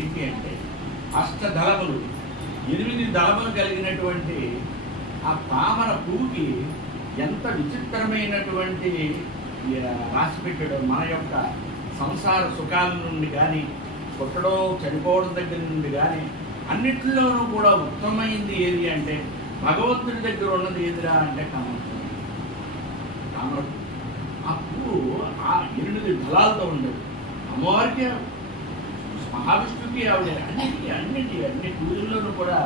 ఏంటి అంటే అష్టదళములు 8 దళములు కలిగినటువంటి ఆ తామర పువ్వుకి ఎంత విచిత్రమైనటువంటి రాసి పెట్టడం. మన యొక్క సంసార సుఖాల నుండి కానీ, పుట్టడం చనిపోవడం దగ్గర నుండి కానీ అన్నిటిలోనూ కూడా ఉత్తమమైంది ఏది అంటే భగవంతుడి దగ్గర ఉన్నది ఏదిరా అంటే కామర్పువ్వు. కామర్పువ్వు ఆ పువ్వు ఆ 8 దళాలతో ఉండదు. అమ్మవారికి, మహావిష్ణువుకి, ఆవిడ అన్ని పూజల్లోనూ కూడా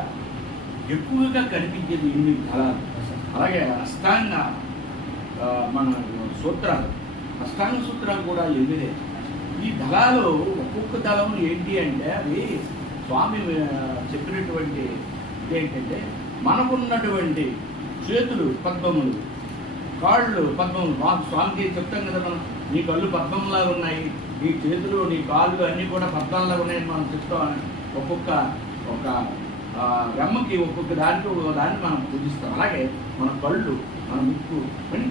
ఎక్కువగా కనిపించేది 8 దళాలు. అలాగే అష్టాంగ మన సూత్రాలు, అష్టాంగ సూత్రాలు కూడా 8. ఈ దళాలు ఒక్కొక్క దళం ఏంటి అంటే అవి స్వామి చెప్పినటువంటి ఏంటంటే మనకున్నటువంటి చేతులు పద్మములు, కాళ్ళు పద్మములు. స్వామికి చెప్తాం కదా మనం, నీ కళ్ళు పద్మంలాగా ఉన్నాయి, నీ చేతులు నీ కాళ్ళు అన్నీ కూడా పద్మంలాగా ఉన్నాయని మనం చెప్తామని ఒక్కొక్క రమ్మకి ఒక్కొక్క దానికి దాన్ని మనం పూజిస్తాం. అలాగే మన కళ్ళు, మన ముక్కు,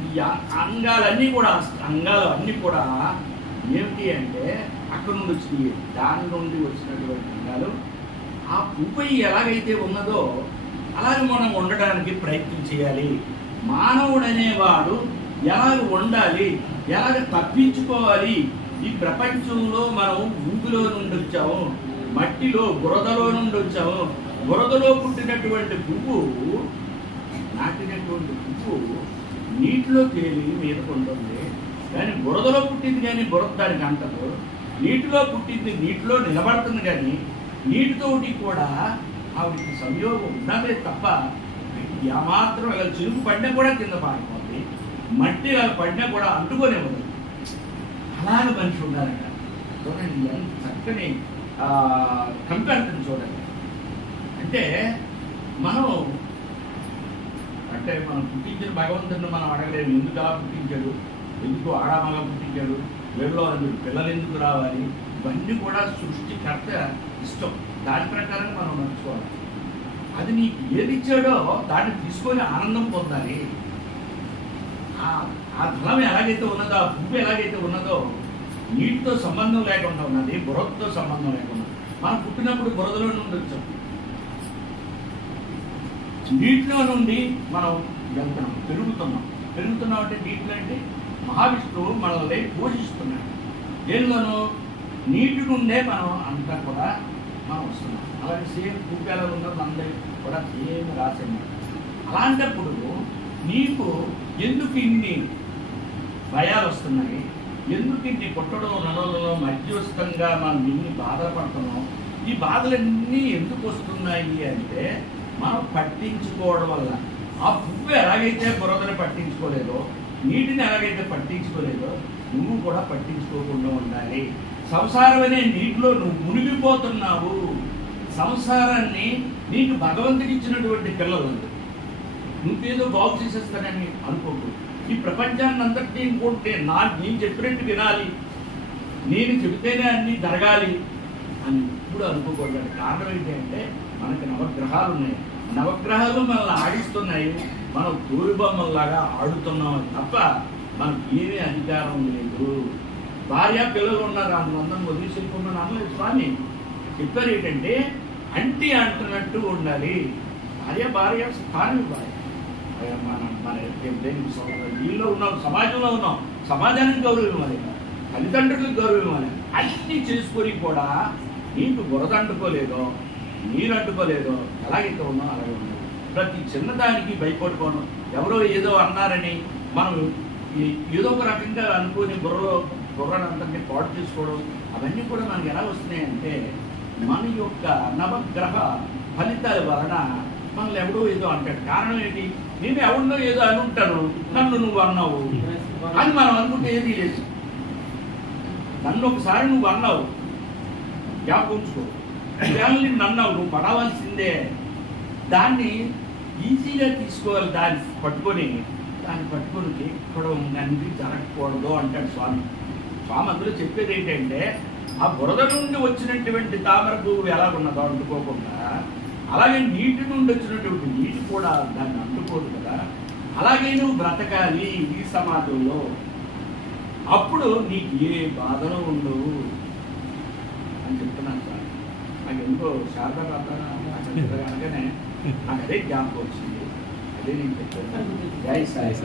ఈ అంగాలన్నీ కూడా ఏమిటి అంటే అక్కడ నుండి వచ్చినాయి. దాని నుండి వచ్చినటువంటి అంగాలు ఆ పువ్వు ఎలాగైతే ఉన్నదో అలాగే మనం ఉండడానికి ప్రయత్నం చేయాలి. మానవుడు అనేవాడు ఎలాగ ఉండాలి, ఎలాగ తప్పించుకోవాలి. ఈ ప్రపంచంలో మనం ఊపిలో నుండి వచ్చాము, మట్టిలో బురదలో నుండి వచ్చాము. బురదలో పుట్టినటువంటి పువ్వు, నాటినటువంటి పువ్వు నీటిలో తేలి మీదకుంటుంది. కానీ బురదలో పుట్టింది కానీ బురద దానికి అంటదు. నీటిలో పుట్టింది నీటిలో నిలబడుతుంది కానీ నీటితోటి కూడా ఆవిడకి సంయోగం ఉన్నదే తప్ప ఏమాత్రం ఇలా చిరుకు పడినా కూడా కింద పారిపోతుంది, మట్టి అలా పడినా కూడా అంటుకొనే ఉండదు. అలాగే మనిషి ఉండాలంట. చూడండి ఎంత చక్కని కంపారిజన్ చూడండి. అంటే మనం పుట్టించిన భగవంతుడిని మనం అడగలేము. ఎందుకు అలా పుట్టించాడు, ఎందుకు ఆడామగా పుట్టించాడు, వీళ్ళలో పిల్లలు ఎందుకు రావాలి, ఇవన్నీ కూడా సృష్టికర్త ఇష్టం. దాని ప్రకారం మనం నడుచుకోవాలి. అది నీకు ఏది ఇచ్చాడో దాన్ని తీసుకొని ఆనందం పొందాలి. ఆ ధనం ఎలాగైతే ఉన్నదో, ఆ పువ్వు ఎలాగైతే ఉన్నదో నీటితో సంబంధం లేకుండా ఉన్నది, బురదతో సంబంధం లేకుండా. మనం పుట్టినప్పుడు బురదలో నుండి వచ్చాం, నీటిలో నుండి మనం వెళ్తున్నాం, పెరుగుతున్నాం అంటే నీటిలో అంటే మహావిష్ణువు మనల్ని పోషిస్తున్నాడు. దేనిలోనూ నీటి నుండే మనం అంతా కూడా మనం వస్తున్నాం. అలాగే సేమ్ పువ్వు ఉన్నది అందరి కూడా సేమ్ రాసింది. అలాంటప్పుడు నీకు ఎందుకు ఇన్ని భయాలు వస్తున్నాయి, ఎందుకు ఇన్ని పుట్టడం నడవడంలో మధ్యస్థంగా మనం ఇన్ని బాధలు పడుతున్నాం? ఈ బాధలన్నీ ఎందుకు వస్తున్నాయి అంటే మనం పట్టించుకోవడం వల్ల. ఆ పువ్వు ఎలాగైతే బురదను పట్టించుకోలేదో, నీటిని ఎలాగైతే పట్టించుకోలేదో నువ్వు కూడా పట్టించుకోకుండా ఉండాలి. సంసారం అనే నీటిలో నువ్వు మునిగిపోతున్నావు. సంసారాన్ని నీకు భగవంతుడికి ఇచ్చినటువంటి పిల్లలు, నువ్వేదో బాగు చేసేస్తానని అనుకోకు. ఈ ప్రపంచాన్ని అంతటి ఇంకోటి నేను చెప్పినట్టు వినాలి, నేను చెబితేనే అన్నీ జరగాలి అని ఇప్పుడు అనుకోకూడదు. కారణం ఏంటంటే మనకి నవగ్రహాలు ఉన్నాయి. నవగ్రహాలు మనల్ని ఆడిస్తున్నాయి, మనం తోలుబొమ్మల్లాగా ఆడుతున్నాం తప్ప మనకి ఏమీ అధికారం లేదు. భార్య పిల్లలు ఉన్నారు, అందరం వదిలి వెళ్ళిపోమని అనలేదు స్వామి. చెప్పారు ఏంటంటే అంటి అంటున్నట్టు ఉండాలి. భార్య స్థానం ఇవ్వాలి. మన వీళ్ళు ఉన్నాం, సమాజంలో ఉన్నాం, సమాజానికి గౌరవం ఇవ్వాలి, తల్లిదండ్రులకు గౌరవం ఇవ్వాలి. అన్నీ చేసుకొని కూడా నీకు బురద అంటుకోలేదో, నీరు అంటుకోలేదో, ఎలాగైతే ఉన్నాం అలాగే ఉన్నాం. ప్రతి చిన్నదానికి భయపడిపోవడం, ఎవరో ఏదో అన్నారని మనం ఏదో ఒక రకంగా అనుకుని బుర్రనంతటి పాడు చేసుకోవడం, అవన్నీ కూడా మనకి ఎలా వస్తున్నాయంటే మన యొక్క నవగ్రహ ఫలితాల వలన మనల్ని ఎవడో ఏదో అంటాడు. కారణం ఏంటి? నేను ఎవరినో ఏదో అని ఉంటాను, నన్ను నువ్వు అన్నావు అని మనం అనుకుంటే ఏది లేదు. నన్ను ఒకసారి నువ్వు అన్నావు, జ్ఞాపకుంచుకో, నన్ను అన్నావు, నువ్వు పడవలసిందే. దాన్ని ఈజీగా తీసుకోవాలి. దాన్ని పట్టుకొని ఎక్కడ ఉందని జరగకూడదు అంటాడు స్వామి. స్వామి అందులో చెప్పేది ఏంటంటే ఆ బురద నుండి వచ్చినటువంటి తామర పువ్వు ఎలాగున్నదో అంటుకోకుండా, అలాగే నీటి నుండి వచ్చినటువంటి నీటి కూడా దాన్ని అంటుకోదు కదా. అలాగే నువ్వు బ్రతకాలి ఈ సమాజంలో, అప్పుడు నీకు ఏ బాధలు ఉండవు అని చెప్తున్నాను సార్. నాకు ఎందుకో శారదా పాత్ర అనగానే నాకు అదే జ్ఞాపకం వచ్చింది. అదే నేను చెప్పాను. జై సాయి.